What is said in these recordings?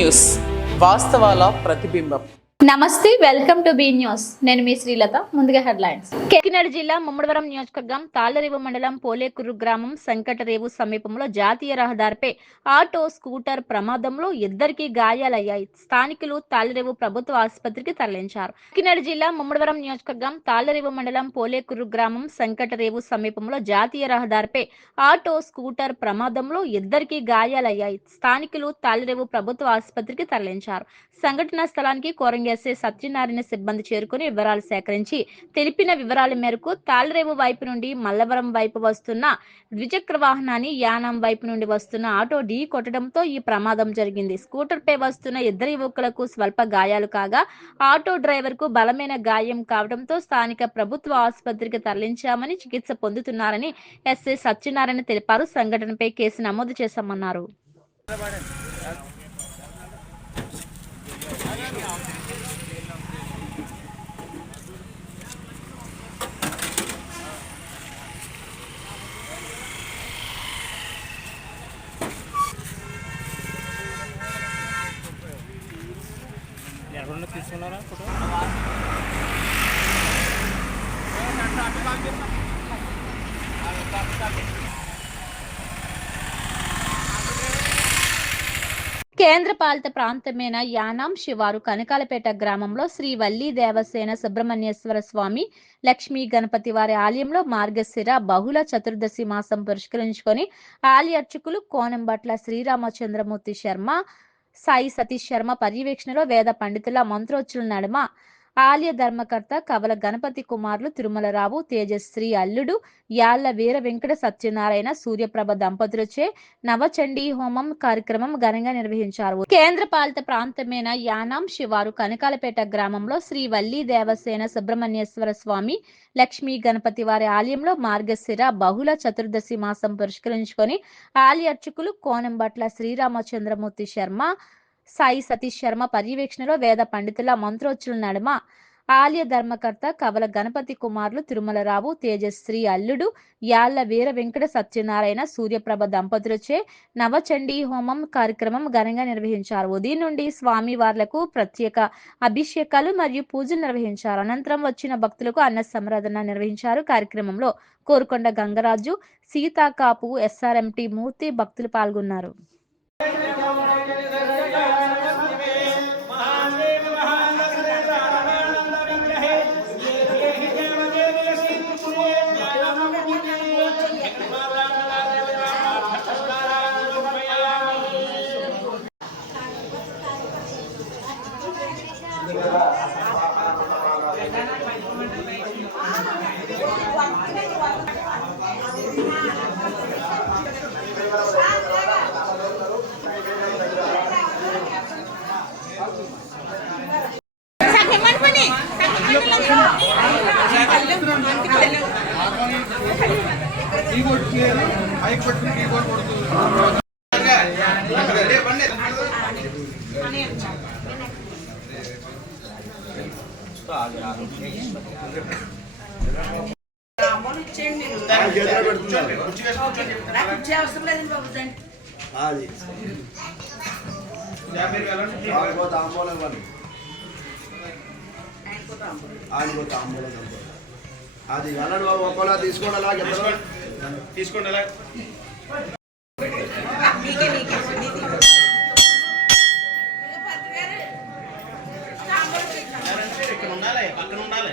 News, వాస్తవాల ప్రతిబింబం. నమస్తే, welcome to be news. నేను మీ శ్రీలత. ముందుగా హెడ్లైన్స్. కాకినాడ జిల్లా ముమ్మడివరం నియోజకవర్గం తాళ్లరేవు మండలం పోలేకుర్రు గ్రామం సంకటరేవు సమీపంలో జాతీయ రహదారిపై ఆటో స్కూటర్ ప్రమాదంలో ఇద్దరికి గాయాలయ్యాయి. స్థానికులు తాళ్లరేవు ప్రభుత్వ ఆసుపత్రికి తరలించారు. కాకినాడ జిల్లా ముమ్మడివరం నియోజకవర్గం తాళ్లరేవు మండలం పోలేకుర్రు గ్రామం సంకటరేవు సమీపంలో జాతీయ రహదారిపై ఆటో స్కూటర్ ప్రమాదంలో ఇద్దరికి గాయాలయ్యాయి. స్థానికులు తాళ్లరేవు ప్రభుత్వ ఆసుపత్రికి తరలించారు. సంఘటనా స్థలానికి కోరంగేసే సత్యనారాయణ సిబ్బంది చేరుకుని వివరాలు సేకరించి తెలిపిన వివరాల మేరకు తాళ్లరేవు వైపు నుండి మల్లవరం వైపు వస్తున్న ద్విచక్ర వాహనాన్ని యానం వైపు నుండి వస్తున్న ఆటో ఢీ కొట్టడంతో ఈ ప్రమాదం జరిగింది. స్కూటర్ పై వస్తున్న ఇద్దరు యువకులకు స్వల్ప గాయాలు కాగా ఆటో డ్రైవర్ కు బలమైన గాయం కావడంతో స్థానిక ప్రభుత్వ ఆసుపత్రికి తరలించామని, చికిత్స పొందుతున్నారని ఎస్ఐ సత్యనారాయణ తెలిపారు. సంఘటనపై కేసు నమోదు చేశామన్నారు. తీసుకున్నారా ఫోటో? కేంద్రపాలిత ప్రాంతమైన యానాం శివారు కనకాలపేట గ్రామంలో శ్రీ వల్లి దేవసేన సుబ్రహ్మణ్యేశ్వర స్వామి లక్ష్మీ గణపతి వారి ఆలయంలో మార్గశిర బహుళ చతుర్దశి మాసం పురస్కరించుకొని ఆలయ అర్చకులు కోనంబట్ల శ్రీరామచంద్రమూర్తి శర్మ, సాయి సతీష్ శర్మ పర్యవేక్షణలో వేద పండితుల మంత్రోచ్చుల నడుమ ఆలయ ధర్మకర్త కవల గణపతి కుమారులు తిరుమలరావు, తేజశ్రీ అల్లుడు యాళ్ల వీర వెంకట సత్యనారాయణ, సూర్యప్రభ దంపతులచే నవచండీ హోమం కార్యక్రమం ఘనంగా నిర్వహించారు. కేంద్ర పాలిత ప్రాంతమైన యానాం శివారు కనకాలపేట గ్రామంలో శ్రీ వల్లి దేవసేన సుబ్రహ్మణ్యేశ్వర స్వామి లక్ష్మీ గణపతి వారి ఆలయంలో మార్గశిర బహుళ చతుర్దశి మాసం పురస్కరించుకొని ఆలయ అర్చకులు కోనంబట్ల శ్రీరామచంద్రమూర్తి శర్మ, సాయి సతీష్ శర్మ పర్యవేక్షణలో వేద పండితుల మంత్రోచ్చుల నడుమ ఆలయ ధర్మకర్త కవల గణపతి కుమారులు తిరుమలరావు, తేజశ్రీ అల్లుడు యాళ్ల వీర వెంకట సత్యనారాయణ, సూర్యప్రభ దంపతులచే నవచండీ హోమం కార్యక్రమం ఘనంగా నిర్వహించారు. ఉదయం నుండి స్వామి వార్లకు ప్రత్యేక అభిషేకాలు మరియు పూజలు నిర్వహించారు. అనంతరం వచ్చిన భక్తులకు అన్న సంరాధన నిర్వహించారు. కార్యక్రమంలో కోరుకొండ గంగరాజు, సీతాకాపు, ఎస్ఆర్ఎంటి మూర్తి భక్తులు పాల్గొన్నారు. అది వెళ్ళండి బాబు, ఒకవేళ తీసుకోండి. అలాగే తీసుకోండి. అలా ఇక్కడ ఉండాలి, పక్కన ఉండాలి.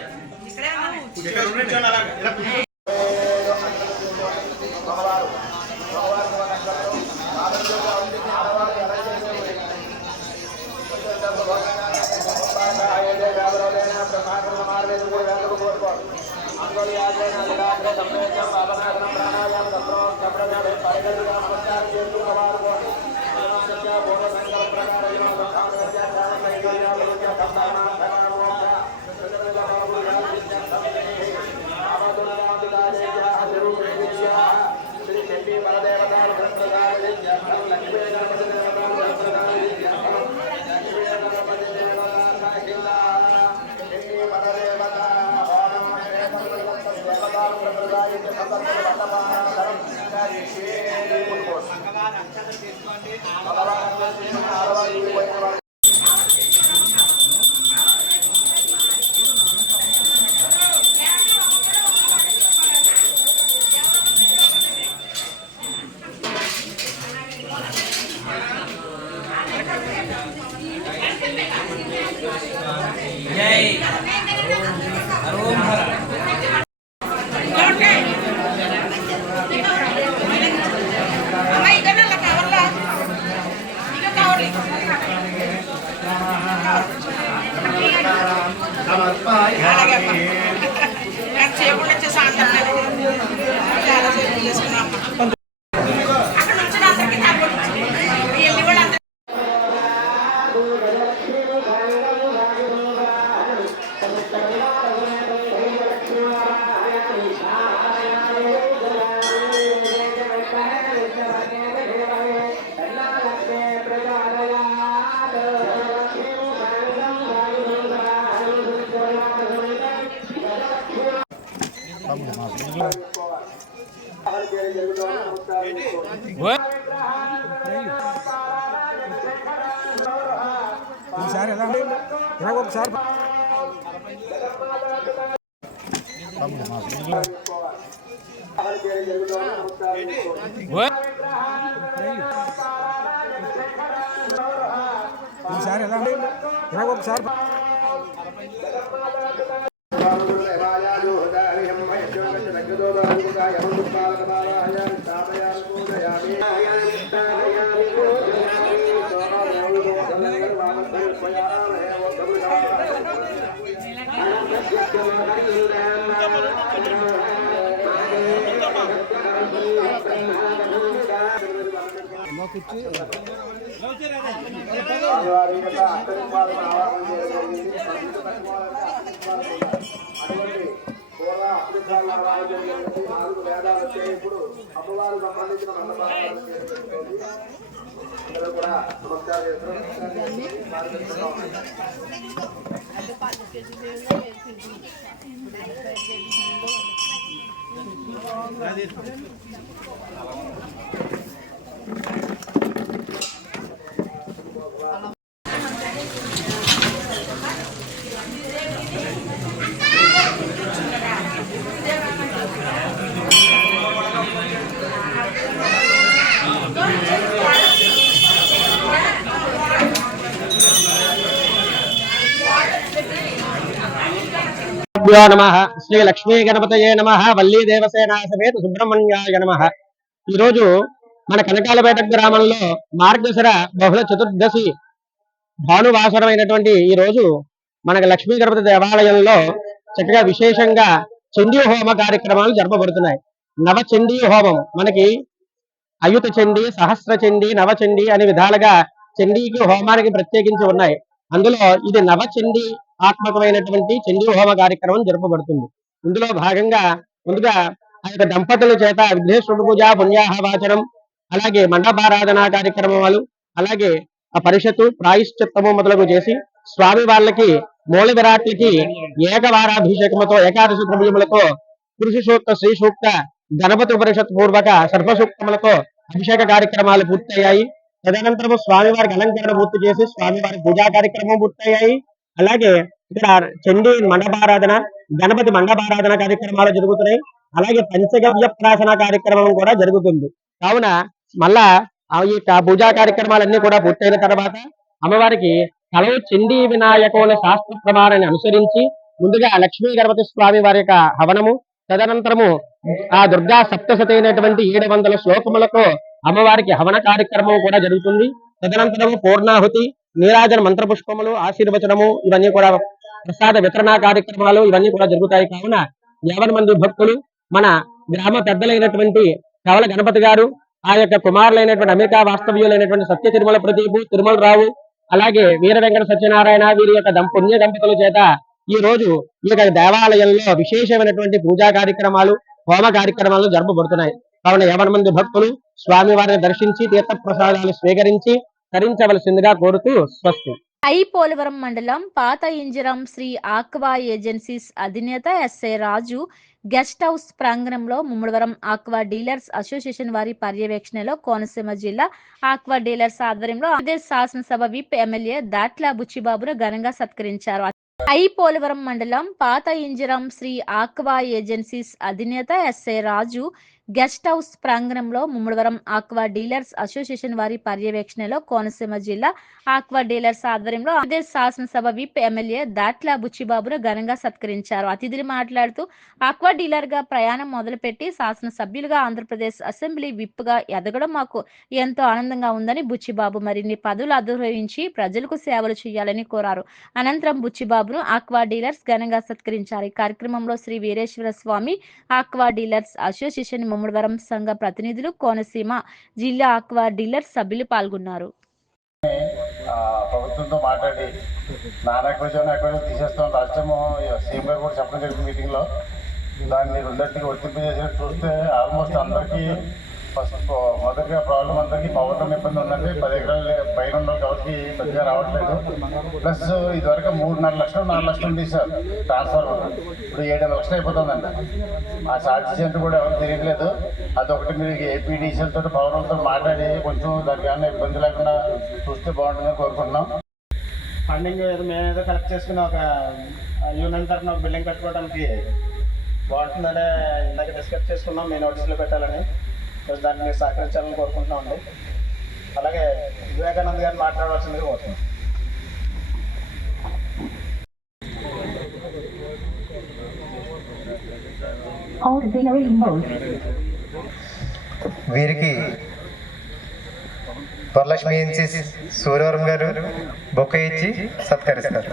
భగవాన్ ఈసారి ఎలా నాకు ఒకసారి ఈసారి ఎలా నాకు ఒకసారి ఇప్పుడు అమ్మవారు సంబంధించిన మండపాలు కూడా నమః శ్రీ లక్ష్మీ గణపతయే నమః వల్లీ దేవసేన సమేత సుబ్రహ్మణ్యాయ నమః. ఈరోజు మన కనకాలపేట గ్రామంలో మార్గశిర బహుళ చతుర్దశి భానువాసరమైనటువంటి ఈ రోజు మనకు లక్ష్మీ గణపతి దేవాలయంలో చక్కగా విశేషంగా చండీ హోమ కార్యక్రమాలు జరపబడుతున్నాయి. నవ చండీ హోమం మనకి అయుత చండీ, సహస్ర చండీ, నవచండీ అనే విధాలుగా చండీకి హోమానికి ప్రత్యేకించి ఉన్నాయి. అందులో ఇది నవచండీ ఆత్మకమైనటువంటి చండీ హోమ కార్యక్రమం జరపబడుతుంది. ఇందులో భాగంగా ముందుగా ఆ యొక్క దంపతుల చేత విఘ్నేశ్వర పూజ, పుణ్యాహవాచనం, అలాగే మండపారాధన కార్యక్రమాలు, అలాగే ఆ పరిషత్తు ప్రాయశ్చిత్తము మొదలగు చేసి స్వామి వాళ్ళకి మూల విరాట్లకి ఏకవారాభిషేకముతో ఏకాదశి ద్రవ్యములతో పురుష సూక్త, శ్రీ సూక్త, గణపతి ఉపనిషత్ పూర్వక సర్వసూక్తములతో అభిషేక కార్యక్రమాలు పూర్తయ్యాయి. తదనంతరము స్వామివారికి అలంకరణ పూర్తి చేసి స్వామివారి పూజా కార్యక్రమం పూర్తయ్యాయి. అలాగే ఇక్కడ చండీ మండపారాధన, గణపతి మండపారాధన కార్యక్రమాలు జరుగుతున్నాయి. అలాగే పంచగవ్య ప్రాసన కార్యక్రమం కూడా జరుగుతుంది. కావున మళ్ళా ఆ యొక్క పూజా కార్యక్రమాలన్నీ కూడా పూర్తయిన తర్వాత అమ్మవారికి కలవు చండీ వినాయకుల శాస్త్ర ప్రమాణాన్ని అనుసరించి ముందుగా లక్ష్మీ గణపతి స్వామి వారి యొక్క హవనము, తదనంతరము ఆ దుర్గా సప్తశతి అయినటువంటి 700 శ్లోకములతో అమ్మవారికి హవన కార్యక్రమం కూడా జరుగుతుంది. తదనంతరము పూర్ణాహుతి, నీరాజన మంత్రపుష్పములు, ఆశీర్వచనము, ఇవన్నీ కూడా ప్రసాద వితరణ కార్యక్రమాలు ఇవన్నీ కూడా జరుగుతాయి. కావున 50 మంది భక్తులు మన గ్రామ పెద్దలైనటువంటి కవల గణపతి గారు, ఆ యొక్క కుమారులైనటువంటి అమెరికా వాస్తవ్యులైనటువంటి సత్య తిరుమల ప్రదీపు, తిరుమల రావు, అలాగే వీర వెంకట సత్యనారాయణ వీరి యొక్క పుణ్య దంపతుల చేత ఈ రోజు ఈ యొక్క దేవాలయంలో విశేషమైనటువంటి పూజా కార్యక్రమాలు, హోమ కార్యక్రమాలు జరపబడుతున్నాయి. కావున 50 మంది భక్తులు స్వామి వారిని దర్శించి తీర్థ ప్రసాదాలు స్వీకరించి తరించవలసిందిగా కోరుతూ స్వస్తి. పోలవరం మండలం పాత ఇంజరం శ్రీ ఆక్వా ఏజెన్సీస్ అధినేత ఎస్ఐ రాజు గెస్ట్ హౌస్ ప్రాంగణంలో ముమ్మడివరం ఆక్వా డీలర్స్ అసోసియేషన్ వారి పర్యవేక్షణలో కోనసీమ జిల్లా ఆక్వా డీలర్స్ ఆధ్వర్యంలో ఆంధ్రప్రదేశ్ శాసనసభ విప్ ఎమ్మెల్యే దాట్ల బుచ్చిబాబును ఘనంగా సత్కరించారు. పోలవరం మండలం పాత ఇంజరం శ్రీ ఆక్వా ఏజెన్సీస్ అధినేత ఎస్ఐ రాజు గెస్ట్ హౌస్ ప్రాంగణంలో ముమ్మడివరం ఆక్వా డీలర్స్ అసోసియేషన్ వారి పర్యవేక్షణలో కోనసీమ జిల్లా ఆక్వా డీలర్స్ ఆధ్వర్యంలో ఆంధ్రప్రదేశ్ శాసనసభ విప్ ఎమ్మెల్యే దాట్ల బుచ్చిబాబును ఘనంగా సత్కరించారు. అతిథులు మాట్లాడుతూ ఆక్వా డీలర్ గా ప్రయాణం మొదలుపెట్టి శాసనసభ్యులుగా ఆంధ్రప్రదేశ్ అసెంబ్లీ విప్ గా ఎదగడం మాకు ఎంతో ఆనందంగా ఉందని బుచ్చిబాబు మరిన్ని పదవులు అధిరోహించి ప్రజలకు సేవలు చేయాలని కోరారు. అనంతరం బుచ్చిబాబును ఆక్వా డీలర్స్ ఘనంగా సత్కరించారు. ఈ కార్యక్రమంలో శ్రీ వీరేశ్వర స్వామి ఆక్వా డీలర్స్ అసోసియేషన్ ముమ్మడివరం సంఘ ప్రతినిధులు, కోనసీమ జిల్లా ఆక్వా డీలర్స్ సభ్యులు పాల్గొన్నారు. ప్రభుత్వంతో మాట్లాడి నానాకృష్ణ ఎక్కడ తీసేస్తాం రాష్ట్రము సీఎం గారు కూడా చెప్పడం జరిగింది మీటింగ్లో. దాన్ని రెండింటికి వర్తింపజేసినట్టు చూస్తే ఆల్మోస్ట్ అందరికీ ఫస్ట్ మొదటిగా ప్రాబ్లం అందరికీ పవర్ ఇబ్బంది ఉందండి. 10 ఎకరాలు పైన ఉండాలి కాబట్టి పెద్దగా రావట్లేదు. ప్లస్ ఇదివరకు 3.5 లక్షలు 4 లక్షలు ఉంది సార్ ట్రాన్స్ఫర్, ఇప్పుడు 7 లక్షలు అయిపోతుందండి. ఆ ఛార్జెస్ ఎంత కూడా ఎవరికి తెలియట్లేదు. అదొకటి మీరు ఏపీడీసీఎల్ తోటి పవర్ మాట్లాడి కొంచెం దానికి ఏమైనా ఇబ్బంది లేకుండా చూస్తే బాగుంటుందని కోరుకుంటున్నాం. ఫండింగ్ ఏదో మేమేదో కలెక్ట్ చేసుకుని ఒక యూనియన్ తరఫున ఒక బిల్డింగ్ కట్టుకోవడానికి బాగుంటుందనే ఇందాక డిస్కస్ చేసుకున్నాం. మేము నోటీసులో పెట్టాలని, దాన్ని మీరు సహకరించాలని కోరుకుంటున్నామండి. అలాగే వివేకానంద్ గారిని మాట్లాడవలసిందిగా కోరుతున్నాం. వీరికి వరలక్ష్మి ఎన్సీ సూర్యవరం గారు బొక్క ఇచ్చి సత్కరిస్తారు.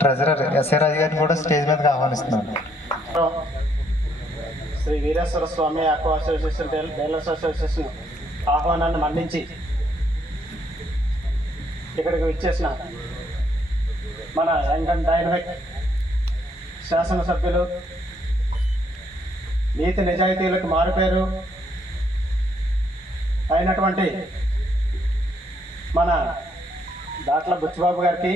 ట్రెజరర్ ఎస్ఏ రాజు గారిని కూడా స్టేజ్ మీదకి ఆహ్వానిస్తున్నాను. శ్రీ వీరేశ్వర స్వామి ఆక్వా అసోసియేషన్ డీలర్స్ అసోసియేషన్ ఆహ్వానాన్ని మన్నించి ఇక్కడికి విచ్చేసిన మన యంగ్ అండ్ డైనమిక్ శాసనసభ్యులు, నీతి నిజాయితీలకు మారుపేరు అయినటువంటి మన దాట్ల బుచ్చిబాబు గారికి,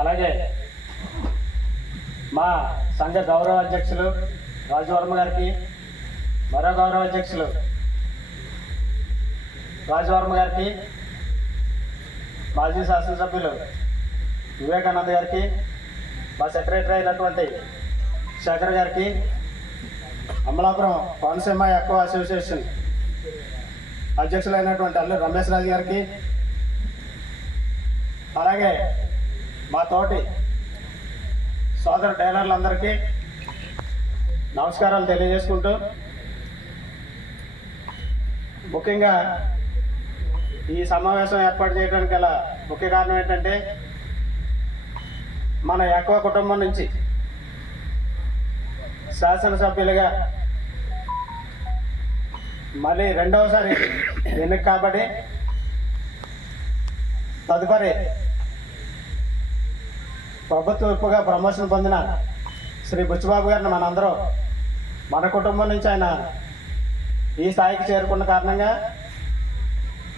అలాగే మా సంఘ గౌరవ అధ్యక్షులు రాజవర్మ గారికి, మరో గౌరవ అధ్యక్షులు రాజవర్మ గారికి, మాజీ శాసనసభ్యులు వివేకానంద్ గారికి, మా సెక్రటరీ అయినటువంటి శేఖర్ గారికి, అమలాపురం కోనసీమ ఆక్వా అసోసియేషన్ అధ్యక్షులైనటువంటి అల్లు రమేష్ రాజు గారికి, అలాగే మా తోటి సోదర డైలర్లందరికీ నమస్కారాలు తెలియజేసుకుంటూ, ముఖ్యంగా ఈ సమావేశం ఏర్పాటు చేయడానికి గల ముఖ్య కారణం ఏంటంటే, మన ఆక్వా కుటుంబం నుంచి శాసనసభ్యులుగా మళ్ళీ రెండవసారి ఎన్నిక కాబట్టి తదుపరి ప్రభుత్వ విప్పుగా ప్రమోషన్ పొందిన శ్రీ బుచ్చిబాబు గారిని మనందరం మన కుటుంబం నుంచి ఆయన ఈ స్థాయికి చేరుకున్న కారణంగా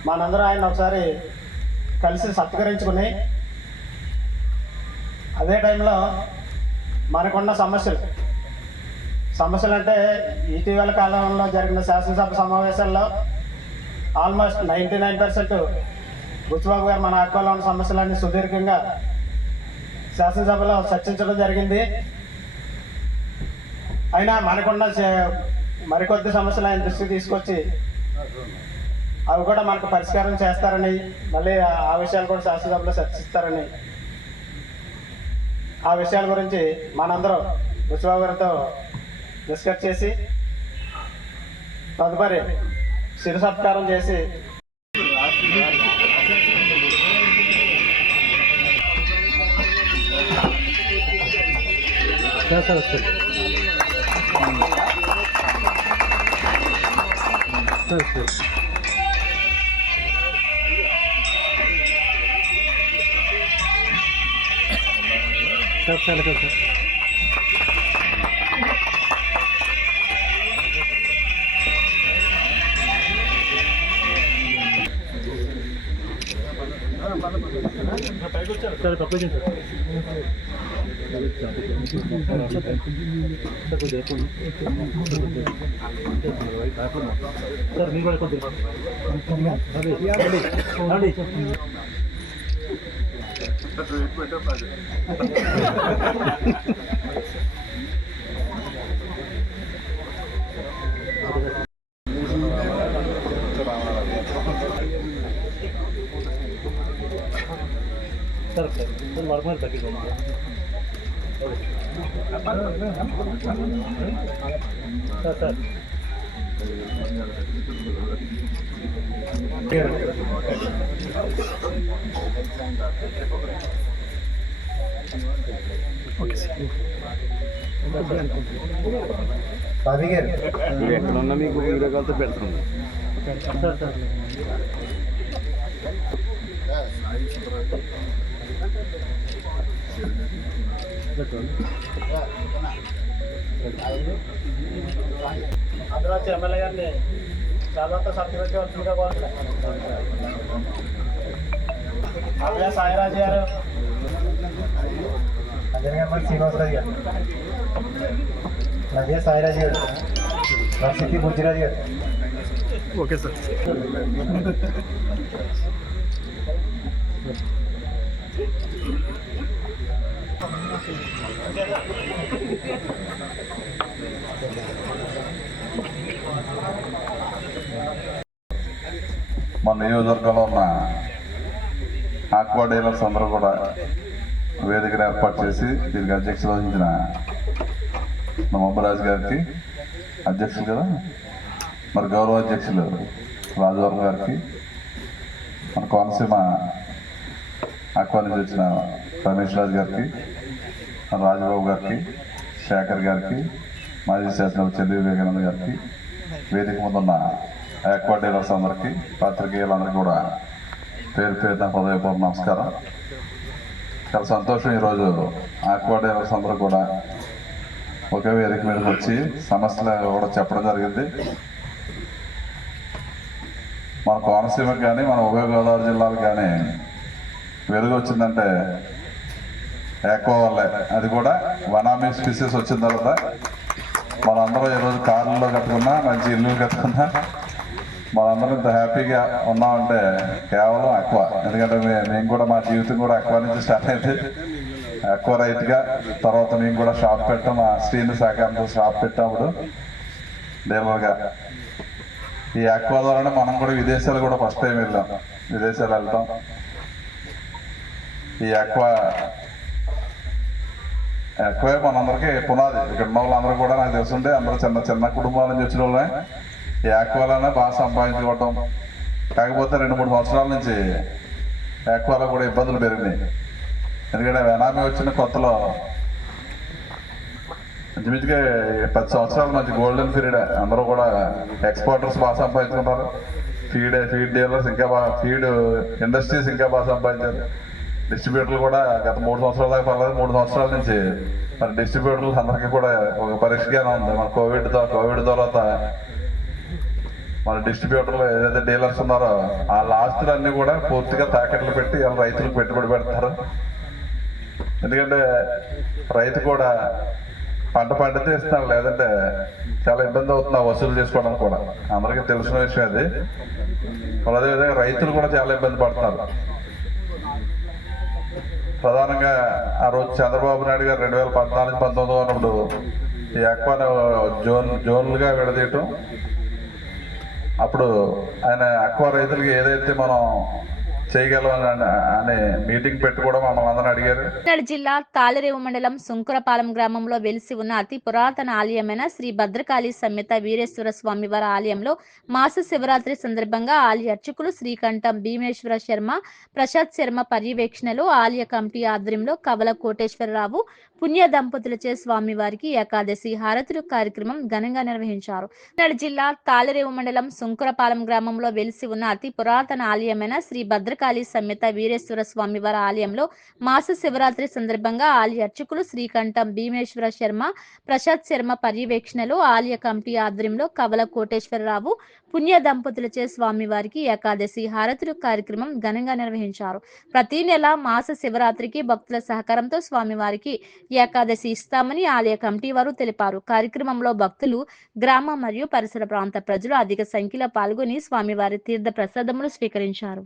మనందరం ఆయన ఒకసారి కలిసి సత్కరించుకుని, అదే టైంలో మనకున్న సమస్యలు అంటే ఇటీవల కాలంలో జరిగిన శాసనసభ సమావేశాల్లో ఆల్మోస్ట్ 99% బుచ్చిబాబు గారు మన ఆక్వాలో ఉన్న సమస్యలన్నీ సుదీర్ఘంగా శాసనసభలో చర్చించడం జరిగింది. అయినా మనకున్న మరికొద్ది సమస్యలు ఆయన దృష్టికి తీసుకొచ్చి అవి కూడా మనకు పరిష్కారం చేస్తారని, మళ్ళీ ఆ విషయాలు కూడా శాసనసభలో చర్చిస్తారని, ఆ విషయాల గురించి మనందరం బుచ్చిబాబు గారితో డిస్కస్ చేసి తదుపరి శిరు సత్కారం చేసి బాబీ గారు ఎక్కడున్నా మీకు వీడియో కాల్తో పెడుతున్నాను. అందరూ వచ్చి ఎమ్మెల్యే గారిని చాలా సర్టిఫికేట్ వచ్చిందిగా అభయ సాయిరాజు గారు, అంజనగంపల్లి శ్రీనివాసరాజు గారు, నవ్య సాయిరాజు గారు, నర్సిద్ధి బుజ్జిరాజు గారు. Okay sir. మన నియోజకవర్గంలో ఉన్న ఆక్వా డీలర్స్ అందరూ కూడా వేదికను ఏర్పాటు చేసి దీనికి అధ్యక్షత వహించిన మన అబ్బరాజు గారికి, అధ్యక్షులు కదా, మరి గౌరవ అధ్యక్షులు రాజవర్మ గారికి, మన కోనసీమ ఆక్వా నుంచి వచ్చిన రమేష్ రాజు గారికి, మన రాజబాబు గారికి, శేఖర్ గారికి, మాజీ శాసనసభ్యులు చెల్లి వివేకానంద గారికి, వేదిక ముందున్న ఆక్వా డీలర్స్ అందరికీ, పాత్రికేయులందరికీ కూడా పేరు పేరున హృదయపూర్వక నమస్కారం. చాలా సంతోషం. ఈరోజు ఆక్వా డీలర్స్ అందరూ కూడా ఒకే వేదిక మీదకి వచ్చి సమస్యలు కూడా చెప్పడం జరిగింది. మన కోనసీమకు కానీ మన ఉభయ గోదావరి జిల్లాలకు కానీ వెలుగు వచ్చిందంటే ఆక్వా వల్లే. అది కూడా వనామీ స్పీసీస్ వచ్చిన తర్వాత మనందరం ఈరోజు కార్లలో కట్టుకున్నా, మంచి ఇల్లు కట్టుకున్నా, మనందరం ఇంత హ్యాపీగా ఉన్నామంటే కేవలం ఆక్వా. ఎందుకంటే మేము కూడా మా జీవితం కూడా ఆక్వా నుంచి స్టార్ట్ అయింది. ఆక్వా రైతుగా తర్వాత మేము కూడా షాప్ పెట్టాం. మా శ్రీని సహకారంతో షాప్ పెట్టినప్పుడు డీలర్గా ఈ ఆక్వా ద్వారానే మనం కూడా విదేశాలు కూడా ఫస్ట్ టైం వెళ్ళాం. విదేశాలు వెళ్తాం. ఈ ఆక్వా మనందరికీ పునాది. ఇక్కడ ఉన్న వాళ్ళందరూ కూడా నాకు తెలుసుంటే అందరూ చిన్న చిన్న కుటుంబాల నుంచి వచ్చిన వాళ్ళే ఈ ఆక్వాలోనే బాగా సంపాదించుకోవటం. కాకపోతే 2-3 సంవత్సరాల నుంచి ఆక్వాలో కూడా ఇబ్బందులు పెరిగినాయి. ఎందుకంటే వెనామీ వచ్చిన కొత్తలో ఇంచుమించుగా 10 సంవత్సరాల నుంచి గోల్డెన్ పీరియడ్. అందరూ కూడా ఎక్స్పోర్టర్స్ బాగా సంపాదించుకున్నారు. ఫీడ్ డీలర్స్ ఇంకా బాగా, ఫీడ్ ఇండస్ట్రీస్ ఇంకా బాగా సంపాదించారు. డిస్ట్రిబ్యూటర్లు కూడా గత 3 సంవత్సరాల దాకా పర్లేదు. 3 సంవత్సరాల నుంచి మరి డిస్ట్రిబ్యూటర్లు అందరికీ కూడా ఒక పరీక్షగానే ఉంది. మన కోవిడ్ తర్వాత మన డిస్ట్రిబ్యూటర్లు ఏదైతే డీలర్స్ ఉన్నారో వాళ్ళ ఆస్తులన్నీ కూడా పూర్తిగా తాకట్లు పెట్టి వాళ్ళ రైతులకు పెట్టుబడి పెడతారు. ఎందుకంటే రైతు కూడా పంట పండితే ఇస్తున్నారు, లేదంటే చాలా ఇబ్బంది అవుతుంది వసూలు చేసుకోవడం కూడా. అందరికీ తెలిసిన విషయం అది. అదేవిధంగా రైతులు కూడా చాలా ఇబ్బంది పడుతున్నారు. ప్రధానంగా ఆ రోజు చంద్రబాబు నాయుడు గారు 2014-19 ఉన్నప్పుడు ఈ ఆక్వాను జోన్లుగా విడదీయటం, అప్పుడు ఆయన ఆక్వా రైతులకి ఏదైతే మనం చేయగలం అనే మీటింగ్ పెట్టి కూడా మమ్మల్ని అందరూ అడిగారు. కాకినాడ జిల్లా తాళరేవు మండలం సుంకురపాలెం గ్రామంలో వెలిసి ఉన్న అతి పురాతన ఆలయమైన శ్రీ భద్రకాళి సమేత వీరేశ్వర స్వామి వారి ఆలయంలో మాస శివరాత్రి సందర్భంగా ఆలయ అర్చకులు శ్రీకంఠం భీమేశ్వర శర్మ, ప్రసాద్ శర్మ పర్యవేక్షణలో ఆలయ కమిటీ ఆధ్వర్యంలో కవల కోటేశ్వరరావు పుణ్య దంపతులచే స్వామివారికి ఏకాదశి హారతులు కార్యక్రమం ఘనంగా నిర్వహించారు. కాకినాడ జిల్లా తాళరేవు మండలం సుంకురపాలెం గ్రామంలో వెలిసి ఉన్న అతి పురాతన ఆలయమైన శ్రీ భద్రకాళి భద్రకాళి సమేత వీరేశ్వర స్వామి వారి ఆలయంలో మాస శివరాత్రి సందర్భంగా ఆలయ అర్చకులు శ్రీకంఠం భీమేశ్వర శర్మ, ప్రసాద్ శర్మ పర్యవేక్షణలో ఆలయ కమిటీ ఆధ్వర్యంలో కవల కోటేశ్వరరావు పుణ్య దంపతులచే స్వామివారికి ఏకాదశి హారతులు కార్యక్రమం ఘనంగా నిర్వహించారు. ప్రతి నెల మాస శివరాత్రికి భక్తుల సహకారంతో స్వామివారికి ఏకాదశి ఇస్తామని ఆలయ కమిటీ వారు తెలిపారు. కార్యక్రమంలో భక్తులు, గ్రామ మరియు పరిసర ప్రాంత ప్రజలు అధిక సంఖ్యలో పాల్గొని స్వామివారి తీర్థ ప్రసాదములు స్వీకరించారు.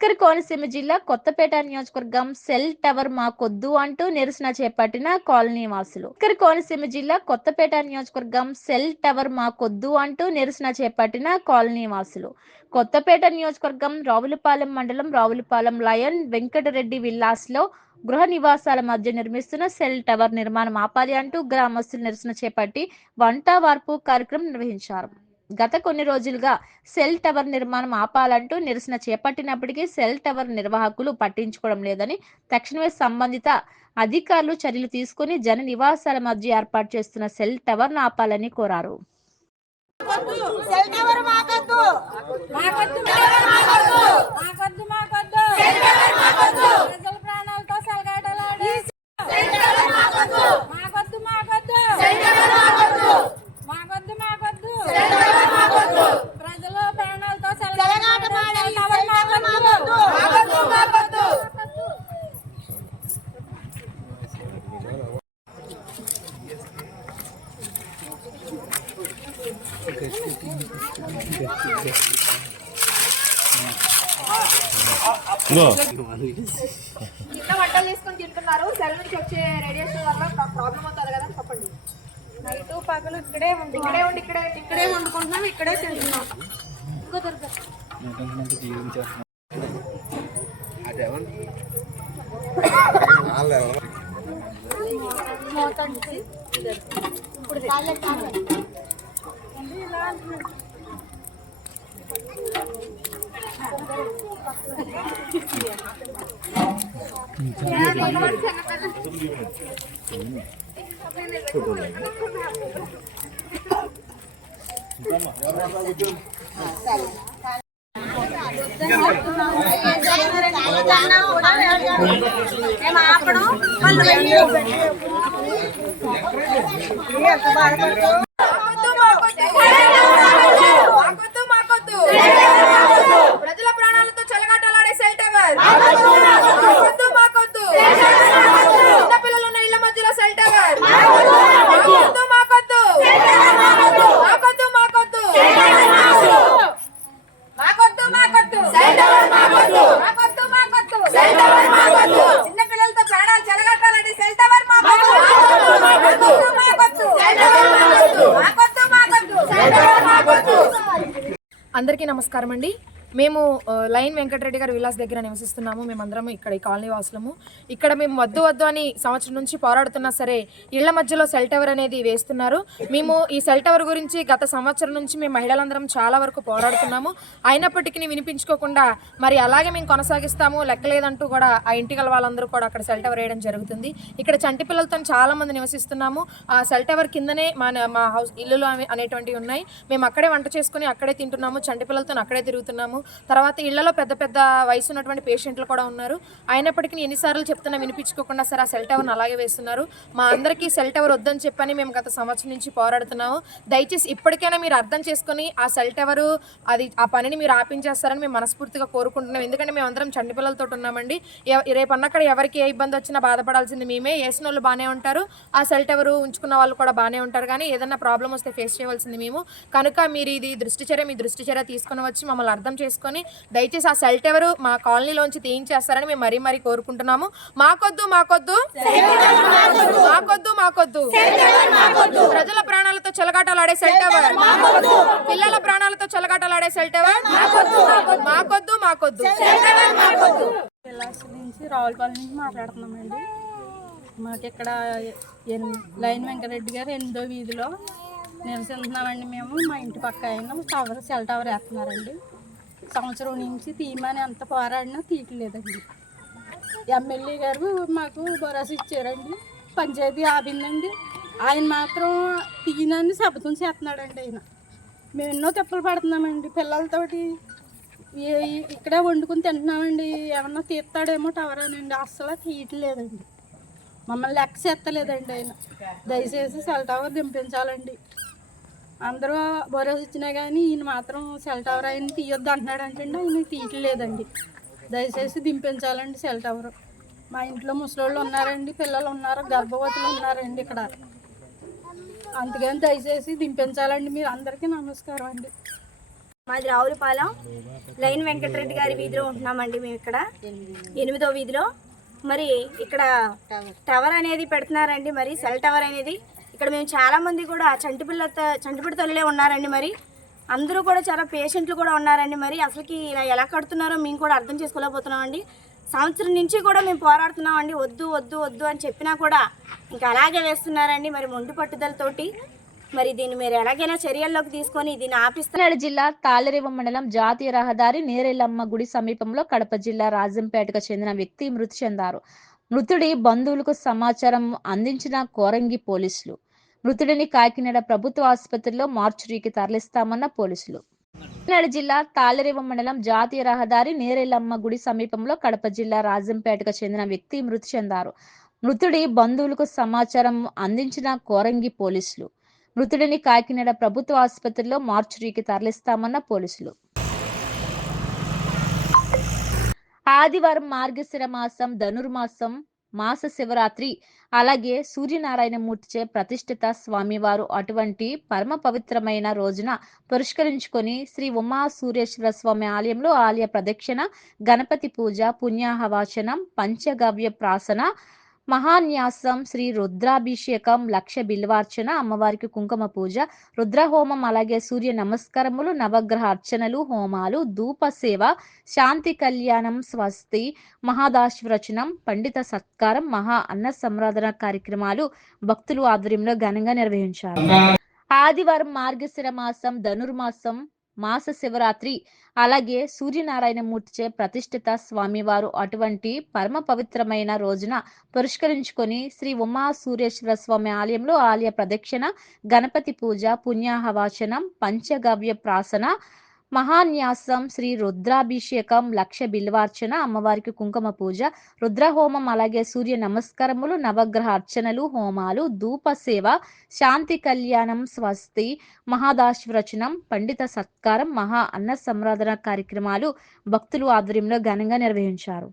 ఇక్కడి కోనసీమ జిల్లా కొత్తపేట నియోజకవర్గం సెల్ టవర్ మాకొద్దు అంటూ నిరసన చేపట్టిన కాలనీ వాసులు. ఇక్కడి కోనసీమ జిల్లా కొత్తపేట నియోజకవర్గం సెల్ టవర్ మాకొద్దు అంటూ నిరసన చేపట్టిన కాలనీ వాసులు. కొత్తపేట నియోజకవర్గం రావులపాలెం మండలం రావులపాలెం లయన్ వెంకటరెడ్డి విల్లాస్ లో గృహ నివాసాల మధ్య నిర్మిస్తున్న సెల్ టవర్ నిర్మాణం ఆపాలి అంటూ గ్రామస్తులు నిరసన చేపట్టి వంట వార్పు కార్యక్రమం నిర్వహించారు. గత కొన్ని రోజులుగా సెల్ టవర్ నిర్మాణం ఆపాలంటూ నిరసన చేపట్టినప్పటికీ సెల్ టవర్ నిర్వాహకులు పట్టించుకోవడం లేదని, తక్షణమే సంబంధిత అధికారులు చర్యలు తీసుకుని జన నివాసాల మధ్య ఏర్పాటు చేస్తున్న సెల్ టవర్ ఆపాలని కోరారు. ఇంట్లో వంటలు చేసుకొని తింటున్నారు. సెల్ నుంచి వచ్చే రేడియేషన్ వల్ల ప్రాబ్లం అవుతుంది కదా చెప్పండి. నైట్ పగలు ఇక్కడే వండుకుంటున్నాం, ఇక్కడే తింటున్నాం. ఇంకో దొరకదు. ప్రజల ప్రాణాలతో చెలగాటలాడే సెల్ టవర్ మాకొద్దు. చిన్న పిల్లలు ఉన్న ఇళ్ల మధ్యలో సెల్ టవర్ మాకొద్దు. చిన్న పిల్లలతో ప్రాణాలు చెలగాటాలంటే సెల్ టవర్ మాకొద్దు. అందరికీ నమస్కారం అండి. మేము లైన్ వెంకటరెడ్డి గారి విలాస్ దగ్గర నివసిస్తున్నాము. మేమందరం ఇక్కడ ఈ కాలనీ వాసులము. ఇక్కడ మేము వద్దు అని సంవత్సరం నుంచి పోరాడుతున్నా సరే ఇళ్ల మధ్యలో సెల్ టవర్ అనేది వేస్తున్నారు. మేము ఈ సెల్ టవర్ గురించి గత సంవత్సరం నుంచి మేము మహిళలందరం చాలా వరకు పోరాడుతున్నాము. అయినప్పటికీ వినిపించుకోకుండా మరి అలాగే మేము కొనసాగిస్తాము లెక్కలేదంటూ కూడా ఆ ఇంటి గల వాళ్ళందరూ కూడా అక్కడ సెల్ టవర్ వేయడం జరుగుతుంది. ఇక్కడ చంటి పిల్లలతో చాలా మంది నివసిస్తున్నాము. ఆ సెల్ టవర్ కిందనే మా హౌస్ ఇల్లులు అనేటువంటివి ఉన్నాయి. మేము అక్కడే వంట చేసుకుని అక్కడే తింటున్నాము. చంటి పిల్లలతో అక్కడే తిరుగుతున్నాము. తర్వాత ఇళ్లలో పెద్ద వయసు ఉన్నటువంటి పేషెంట్లు కూడా ఉన్నారు. అయినప్పటికీ ఎన్నిసార్లు చెప్తున్నా వినిపించుకోకుండా సరే ఆ సెల్ టవర్ని అలాగే వేస్తున్నారు. మా అందరికీ సెల్ టవర్ వద్దని చెప్పని మేము గత సంవత్సరం నుంచి పోరాడుతున్నాము. దయచేసి ఇప్పటికైనా మీరు అర్థం చేసుకుని ఆ సెల్ టవరు ఆ పనిని మీరు ఆపించేస్తారని మేము మనస్ఫూర్తిగా కోరుకుంటున్నాం. ఎందుకంటే మేము అందరం చంటి పిల్లలతో ఉన్నామండి. రేపన్నక్కడ ఎవరికి ఏ ఇబ్బంది వచ్చినా బాధపడాల్సింది మేమే. వేసిన వాళ్ళు బాగానే ఉంటారు, ఆ సెల్ టవర్ ఉంచుకున్న వాళ్ళు కూడా బాగానే ఉంటారు. కానీ ఏదన్నా ప్రాబ్లం వస్తే ఫేస్ చేయవలసింది మేము. కనుక మీరు ఇది మీ దృష్టి చర్య తీసుకుని వచ్చి మమ్మల్ని అర్థం చేసుకొని దయచేసి ఆ సెల్ టవర్ మా కాలనీలోంచి తీయించేస్తారని మేము మరీ కోరుకుంటున్నాము. మాకొద్దు. ప్రజల ప్రాణాలతో చెలగాటలాడే సెల్ టవర్, పిల్లల ప్రాణాలతో చెలగాటలాడే సెల్ టవర్ మాకొద్దు. నుంచి రావులపాలెం నుంచి మాట్లాడుతున్నామండి. మాకు ఇక్కడ లైన్ వెంకటరెడ్డి గారు 8వ వీధిలో నివసిస్తున్నామండి. మేము మా ఇంటి పక్క అయినా సెల్ టవర్ వేస్తున్నారండి. సంవత్సరం నుంచి తీయమని ఎంత పోరాడినా తీయట్లేదండి. ఎమ్మెల్యే గారు మాకు భరోసా ఇచ్చారండి, పంచాయతీ ఆపిందండి. ఆయన మాత్రం తీయనని శబ్దం చేస్తున్నాడండి. మేము ఎన్నో తిప్పలు పడుతున్నామండి పిల్లలతోటి. ఇక్కడే వండుకుని తింటున్నామండి. ఏమన్నా తీస్తాడేమో టవర్ అనండి, అస్సలు తీయట్లేదండి. మమ్మల్ని లెక్క చేస్తలేదండి ఆయన. దయచేసి సెల్ టవర్ దింపించాలండి. అందరూ భరోసా ఇచ్చినా కానీ ఈయన మాత్రం సెల్ టవర్ ఆయన తీయొద్దు అంటున్నాడు అంటే ఆయన తీయట్లేదండి. దయచేసి దింపించాలండి సెల్ టవర్. మా ఇంట్లో ముసలోళ్ళు ఉన్నారండి, పిల్లలు ఉన్నారు, గర్భవతులు ఉన్నారండి ఇక్కడ. అందుకని దయచేసి దింపించాలండి. మీరు అందరికీ నమస్కారం అండి. మాది రావులపాలెం లైన్ వెంకటరెడ్డి గారి వీధిలో ఉంటున్నామండి. మేము ఇక్కడ 8వ వీధిలో. మరి ఇక్కడ టవర్ అనేది పెడుతున్నారండి. మరి సెల్ టవర్ అనేది ఇక్కడ మేము చాలామంది కూడా చంటిపిల్ల తల్లులే ఉన్నారండి. మరి అందరూ కూడా చాలా పేషెంట్లు కూడా ఉన్నారండి. మరి అసలుకి ఇలా ఎలా కడుతున్నారో మేము కూడా అర్థం చేసుకోలేకపోతున్నామండి. సంవత్సరం నుంచి కూడా మేము పోరాడుతున్నామండి. వద్దు వద్దు వద్దు అని చెప్పినా కూడా ఇంకా అలాగే వేస్తున్నారండి. మరి మొండి పట్టుదలతోటి మరి దీన్ని మీరు ఎలాగైనా చర్యల్లోకి తీసుకొని దీన్ని ఆపిస్తున్నారు. జిల్లా తాళరేవు మండలం జాతీయ రహదారి నేరెల్లమ్మ గుడి సమీపంలో కడప జిల్లా రాజంపేటకు చెందిన వ్యక్తి మృతి చెందారు. మృతుడి బంధువులకు సమాచారం అందించిన కోరంగి పోలీసులు. మృతుడిని కాకినాడ ప్రభుత్వ ఆసుపత్రిలో మార్చురీకి తరలిస్తామన్న పోలీసులు. కాకినాడ జిల్లా తాళరేవు మండలం జాతీయ రహదారి నేరెల్లమ్మ గుడి సమీపంలో కడప జిల్లా రాజంపేటకు చెందిన వ్యక్తి మృతి చెందారు. మృతుడి బంధువులకు సమాచారం అందించిన కోరంగి పోలీసులు. మృతుడిని కాకినాడ ప్రభుత్వ ఆసుపత్రిలో మార్చురీకి తరలిస్తామన్న పోలీసులు. ఆదివారం మార్గశిర మాసం ధనుర్మాసం మాస శివరాత్రి అలాగే సూర్యనారాయణ మూర్తిచే ప్రతిష్ఠిత స్వామివారు అటువంటి పరమ పవిత్రమైన రోజున పురస్కరించుకొని శ్రీ ఉమా సూర్యేశ్వర స్వామి ఆలయంలో ఆలయ ప్రదక్షిణ, గణపతి పూజ, పుణ్యాహవాచనం, పంచగవ్య ప్రాసన, మహాన్యాసం, శ్రీ రుద్రాభిషేకం, లక్ష బిల్వార్చన, అమ్మవారికి కుంకుమ పూజ, రుద్రహోమం, అలాగే సూర్య నమస్కారములు, నవగ్రహ అర్చనలు, హోమాలు, ధూప సేవ, శాంతి కళ్యాణం, స్వస్తి, మహాదాశివచనం, పండిత సత్కారం, మహా అన్న సంరాధన కార్యక్రమాలు భక్తులు ఆధ్వర్యంలో ఘనంగా నిర్వహించారు. ఆదివారం మార్గశిర మాసం ధనుర్మాసం మాస శివరాత్రి అలాగే సూర్యనారాయణ మూర్తిచే ప్రతిష్ఠిత స్వామివారు అటువంటి పరమ పవిత్రమైన రోజున పురస్కరించుకొని శ్రీ ఉమా సూర్యేశ్వర స్వామి ఆలయంలో ఆలయ ప్రదక్షిణ, గణపతి పూజ, పుణ్యాహవాచనం, పంచగవ్య ప్రాసన, మహాన్యాసం, శ్రీ రుద్రాభిషేకం, లక్ష బిల్వార్చన, అమ్మవారికి కుంకుమ పూజ, రుద్రహోమం, అలాగే సూర్య నమస్కారములు, నవగ్రహ అర్చనలు, హోమాలు, ధూప సేవ, శాంతి కళ్యాణం, స్వస్తి, మహాదాశివచనం, పండిత సత్కారం, మహా అన్న సంరాధన కార్యక్రమాలు భక్తులు ఆధ్వర్యంలో ఘనంగా నిర్వహించారు.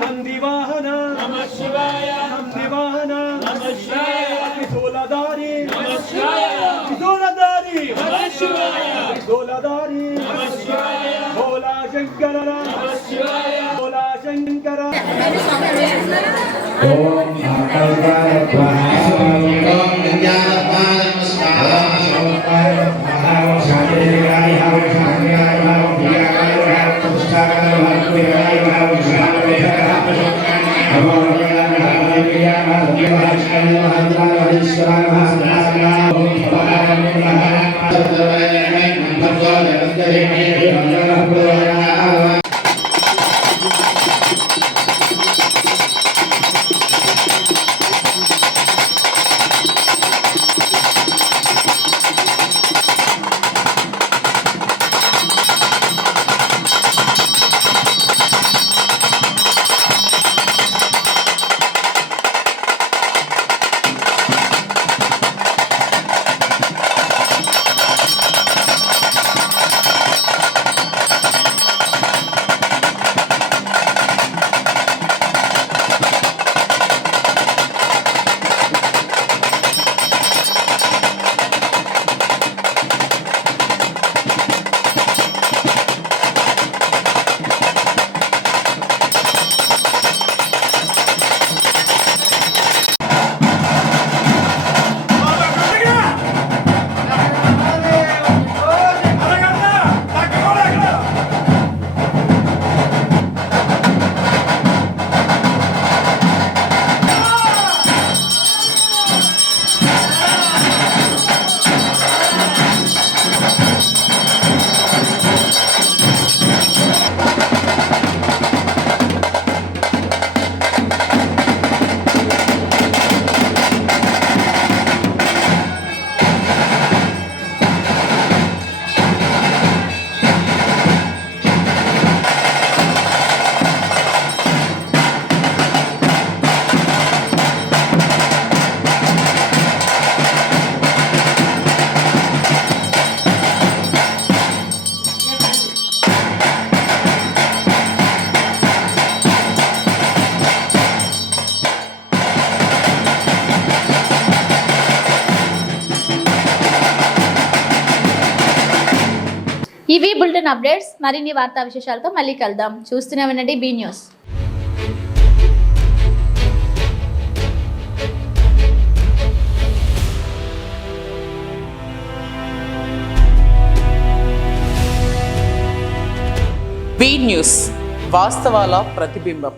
నందివాహన ఇవి బులెటిన్ అప్డేట్స్. మరిన్ని వార్తా విశేషాలతో మళ్ళీ కలుద్దాం. చూస్తూనే ఉండండి బీ న్యూస్. బీ న్యూస్, వాస్తవాల ప్రతిబింబం.